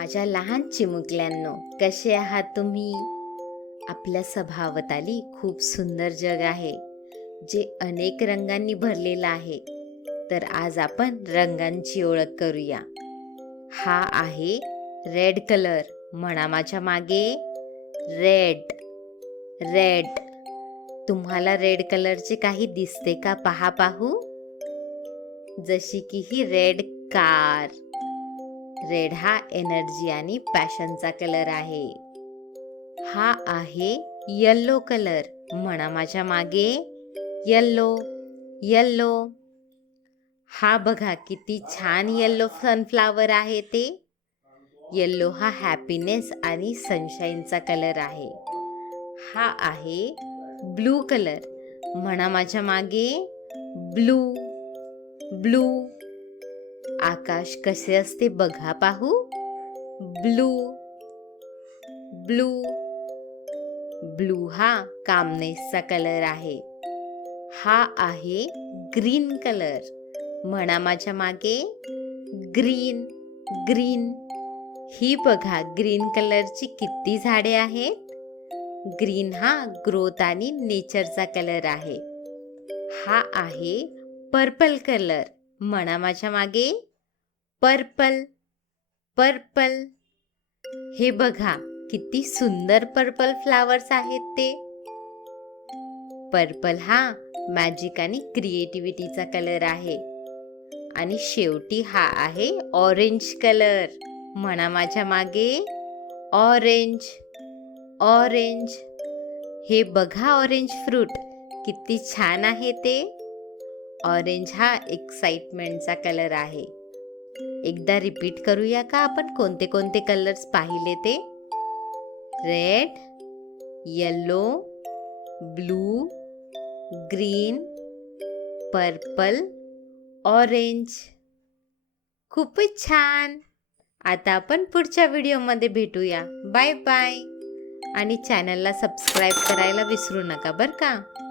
माझ्या लहान चिमुकल्यांनो, कसे आहात तुम्ही? आपल्या सभोवताली खूप सुंदर जग आहे, जे अनेक रंगांनी भरलेलं आहे. तर आज आपण रंगांची ओळख करूया. हा आहे रेड कलर. म्हणा माझ्या मागे, रेड. रेड. तुम्हाला रेड कलरचे काही दिसते का? पाहू. जशी की ही रेड कार. रेड हा एनर्जी आणि पॅशनचा कलर आहे. हा आहे येल्लो कलर. म्हणा माझ्या मागे, येल्लो. येल्लो. हा बघा किती छान येल्लो सनफ्लावर आहे ते. येल्लो हा हॅपीनेस आणि सनशाईनचा कलर आहे. हा आहे ब्लू कलर. म्हणा माझ्या मागे, ब्लू. ब्लू. आकाश कसे असते बघा पाहू. ब्लू. ब्लू. ब्लू हा कामनेसचा कलर आहे. हा आहे ग्रीन कलर. म्हणा माझ्या मागे, ग्रीन. ग्रीन. ही बघा ग्रीन कलरची किती झाडे आहेत. ग्रीन हा ग्रोथ आणि नेचरचा कलर आहे. हा आहे पर्पल कलर. म्हणा माझ्या मागे, पर्पल. पर्पल. हे बघा किती सुंदर पर्पल फ्लावर्स आहेत ते. पर्पल हा मॅजिक आणि क्रिएटिव्हिटीचा कलर आहे. आणि शेवटी हा आहे ऑरेंज कलर. म्हणा माझ्या मागे, ऑरेंज. ऑरेंज. हे बघा ऑरेंज फ्रूट किती छान आहे ते. ऑरेंज हा एक्साइटमेंटचा कलर आहे. एकदा रिपीट करूया का आपण कोणते कोणते कलर्स पाहिले ते? Red, yellow, blue, green, purple, orange. खूपच छान. आता आपण पुढच्या व्हिडिओमध्ये भेटूया. Bye bye. आणि चॅनलला सबस्क्राईब करायला विसरू नका बरं का.